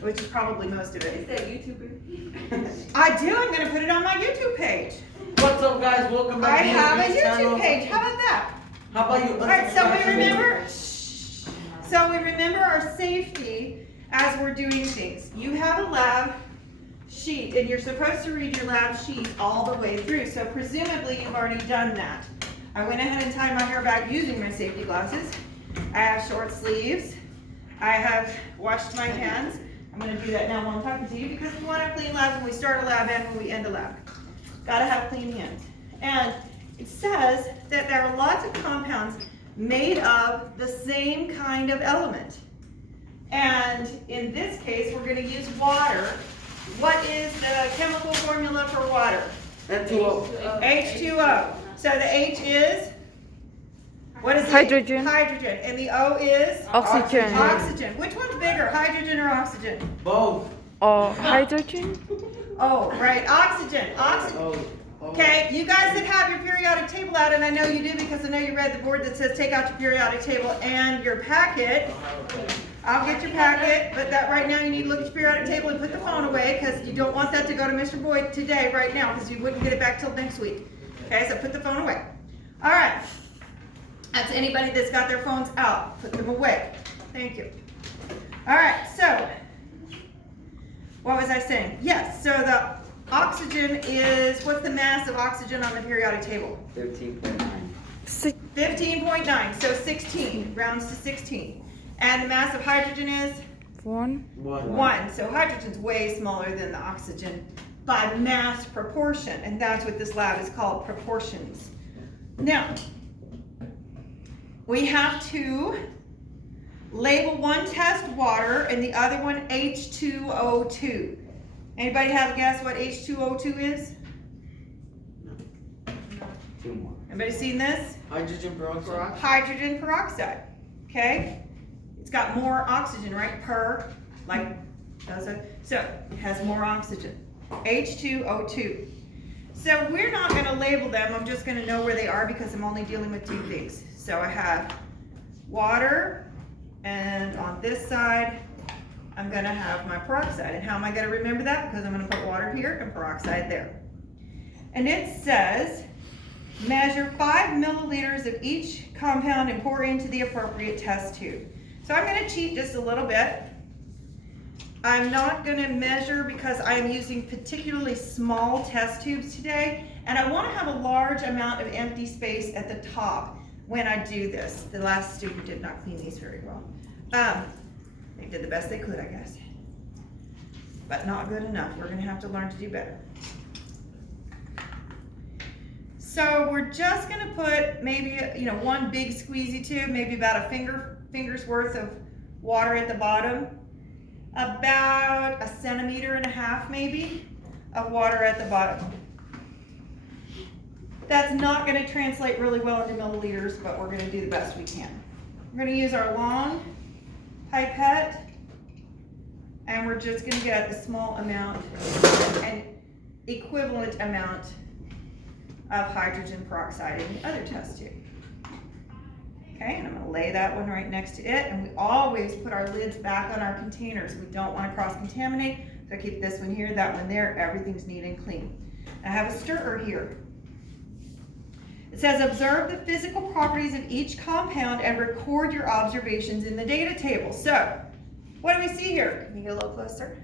which is probably most of it. Is that YouTuber? I do. I'm going to put it on my YouTube page. What's up, guys? Welcome I back to have a this channel. YouTube page. How about that? How about you? All right, so we remember. So we remember our safety as we're doing things. You have a lab sheet, and you're supposed to read your lab sheet all the way through. So presumably you've already done that. I went ahead and tied my hair back using my safety glasses. I have short sleeves. I have washed my hands. I'm going to do that now while I'm talking to you because we want a clean lab when we start a lab and when we end a lab. Got to have clean hands. And it says that there are lots of compounds made of the same kind of element. And in this case, we're going to use water. What is the chemical formula for water? H2O. H2O. So the H is? What is it? Hydrogen. Hydrogen. And the O is? Oxygen. Oxygen. Which one's bigger, hydrogen or oxygen? Both. Hydrogen? Oh, right, oxygen. Oxygen. Oh. Okay, you guys that have your periodic table out, and I know you do because I know you read the board that says take out your periodic table and your packet. I'll get your packet, but that right now you need to look at your periodic table and put the phone away because you don't want that to go to Mr. Boyd today, right now, because you wouldn't get it back till next week. Okay, so put the phone away. All right. That's anybody that's got their phones out. Put them away. Thank you. All right, so what was I saying? Yes, so the oxygen is, what's the mass of oxygen on the periodic table? 13.9. 15.9, so 16, rounds to 16. And the mass of hydrogen is? 1. 1. So hydrogen's way smaller than the oxygen by mass proportion, and that's what this lab is called, proportions. Now, we have to label one test water and the other one H2O2. Anybody have a guess what H2O2 is? Two more. Anybody seen this? Hydrogen peroxide. Hydrogen peroxide, okay? It's got more oxygen, right? So it has more oxygen. H2O2. So we're not gonna label them, I'm just gonna know where they are because I'm only dealing with two things. So I have water, and on this side, I'm gonna have my peroxide. And how am I gonna remember that? Because I'm gonna put water here and peroxide there. And it says, measure 5 milliliters of each compound and pour into the appropriate test tube. So I'm gonna cheat just a little bit. I'm not gonna measure because I'm using particularly small test tubes today, and I wanna have a large amount of empty space at the top when I do this. The last student did not clean these very well. They did the best they could, I guess. But not good enough. We're gonna have to learn to do better. So we're just gonna put maybe, one big squeezy tube, maybe about a finger's worth of water at the bottom. About 1.5 centimeters maybe of water at the bottom. That's not going to translate really well into milliliters, but we're going to do the best we can. We're going to use our long pipette, and we're just going to get a small amount, an equivalent amount of hydrogen peroxide in the other test tube. Okay, and I'm going to lay that one right next to it, and we always put our lids back on our containers. We don't want to cross-contaminate, so I keep this one here, that one there, everything's neat and clean. I have a stirrer here. It says, observe the physical properties of each compound and record your observations in the data table. So, what do we see here? Can you get a little closer?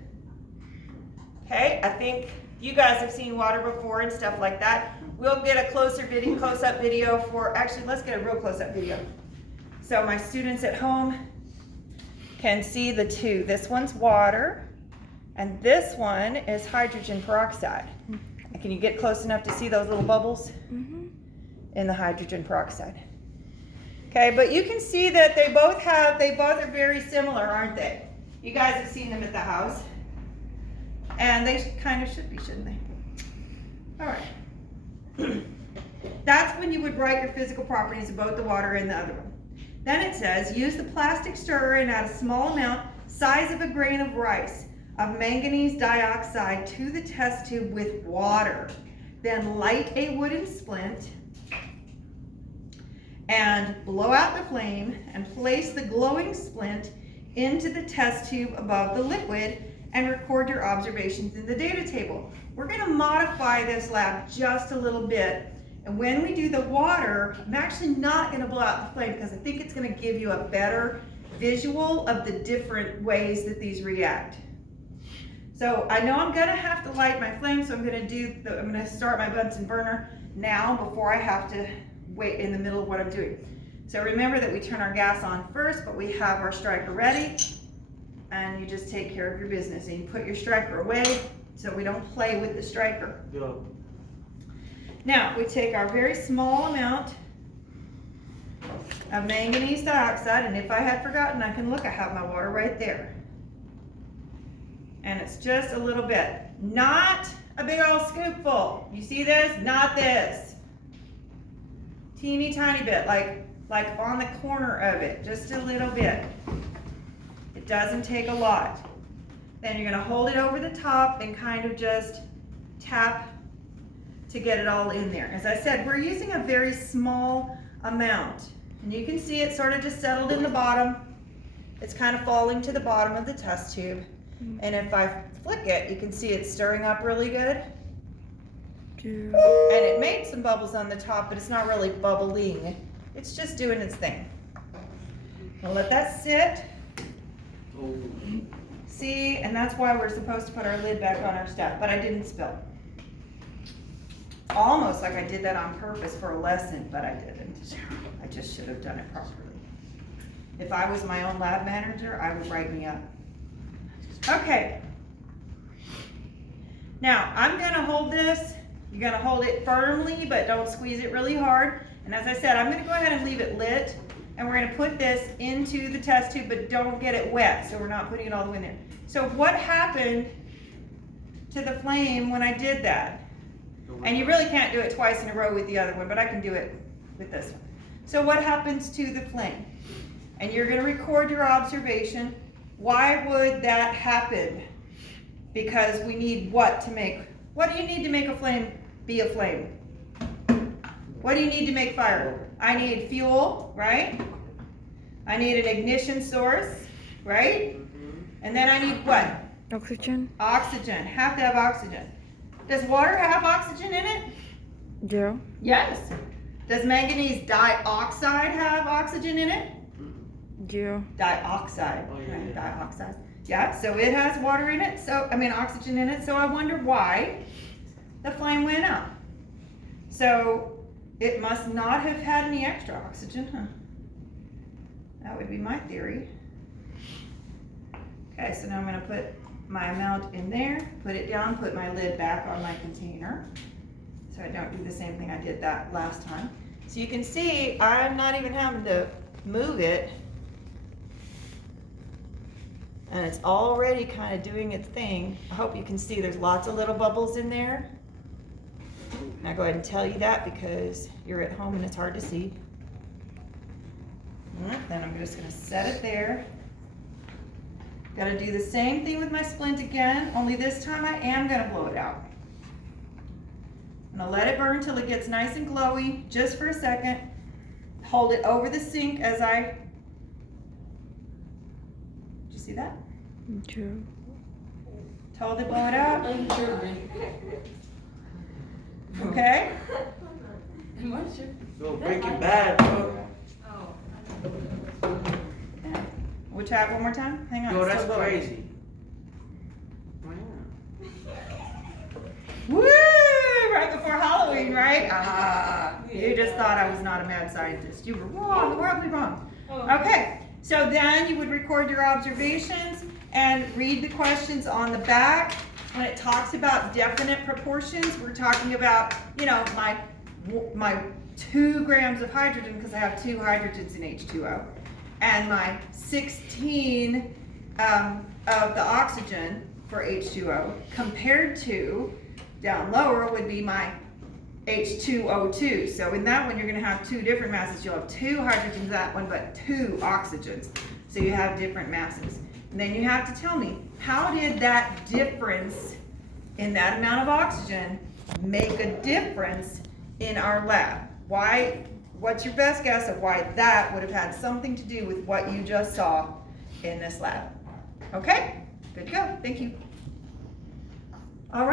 Okay, I think you guys have seen water before and stuff like that. We'll get a close-up video for, actually, let's get a real close-up video. So my students at home can see the two. This one's water, and this one is hydrogen peroxide. And can you get close enough to see those little bubbles in the hydrogen peroxide? Okay, but you can see that they both are very similar, aren't they? You guys have seen them at the house. And they kind of should be, shouldn't they? All right. That's when you would write your physical properties of both the water and the other one. Then it says, use the plastic stirrer and add a small amount, size of a grain of rice, of manganese dioxide to the test tube with water. Then light a wooden splint and blow out the flame and place the glowing splint into the test tube above the liquid and record your observations in the data table. We're gonna modify this lab just a little bit. And when we do the water, I'm actually not gonna blow out the flame because I think it's gonna give you a better visual of the different ways that these react. So I know I'm gonna have to light my flame, so I'm gonna start my Bunsen burner now before I have to wait in the middle of what I'm doing. So remember that we turn our gas on first, but we have our striker ready, and you just take care of your business and you put your striker away so we don't play with the striker. Go. Now we take our very small amount of manganese dioxide, and if I had forgotten, I can look, I have my water right there. And it's just a little bit, not a big old scoopful. You see this? Not this. Teeny tiny bit, like on the corner of it, just a little bit. It doesn't take a lot. Then you're gonna hold it over the top and kind of just tap to get it all in there. As I said, we're using a very small amount. And you can see it sort of just settled in the bottom. It's kind of falling to the bottom of the test tube. And if I flick it, you can see it's stirring up really good. Two. And it made some bubbles on the top, but it's not really bubbling. It's just doing its thing. We'll let that sit. Oh. See, and that's why we're supposed to put our lid back on our stuff, but I didn't spill. Almost like I did that on purpose for a lesson, but I didn't. I just should have done it properly. If I was my own lab manager, I would write me up. Okay. Now, I'm gonna hold this. You're gonna hold it firmly, but don't squeeze it really hard. And as I said, I'm gonna go ahead and leave it lit, and we're gonna put this into the test tube, but don't get it wet, so we're not putting it all the way in there. So what happened to the flame when I did that? And you really can't do it twice in a row with the other one, but I can do it with this one. So what happens to the flame? And you're gonna record your observation. Why would that happen? Because we need what do you need to make a flame be a flame? What do you need to make fire? I need fuel, right? I need an ignition source, right? And then I need what? Oxygen. Oxygen, have to have oxygen. Does water have oxygen in it? Yeah. Yes. Does manganese dioxide have oxygen in it? Yeah. Dioxide, Oh, yeah, right, yeah. dioxide. Yeah, so it has water in it, oxygen in it, so I wonder why the flame went out. So it must not have had any extra oxygen, huh? That would be my theory. Okay, so now I'm gonna put my amount in there, put it down, put my lid back on my container, so I don't do the same thing I did that last time. So you can see, I'm not even having to move it. And it's already kind of doing its thing. I hope you can see there's lots of little bubbles in there. And I go ahead and tell you that because you're at home and it's hard to see. Then I'm just gonna set it there. Gotta do the same thing with my splint again, only this time I am gonna blow it out. I'm gonna let it burn till it gets nice and glowy, just for a second. Hold it over the sink as I, did you see that? Two. Told it blow it out, I'm tripping. okay? Go Breaking Bad, bro. We'll try it one more time, hang on. Yo, it's that's still blowing. crazy. Woo! Right before Halloween, right? Ah, you just thought I was not a mad scientist. You were wrong, horribly wrong. Okay, so then you would record your observations and read the questions on the back. When it talks about definite proportions, we're talking about, you know, my 2 grams of hydrogen, because I have 2 hydrogens in H2O, and my 16 of the oxygen for H2O, compared to, down lower would be my H2O2. So in that one, you're gonna have 2 different masses. You'll have 2 hydrogens in that one, but 2 oxygens. So you have different masses. And then you have to tell me, how did that difference in that amount of oxygen make a difference in our lab? What's your best guess of why that would have had something to do with what you just saw in this lab. Okay, good to go, thank you. All right.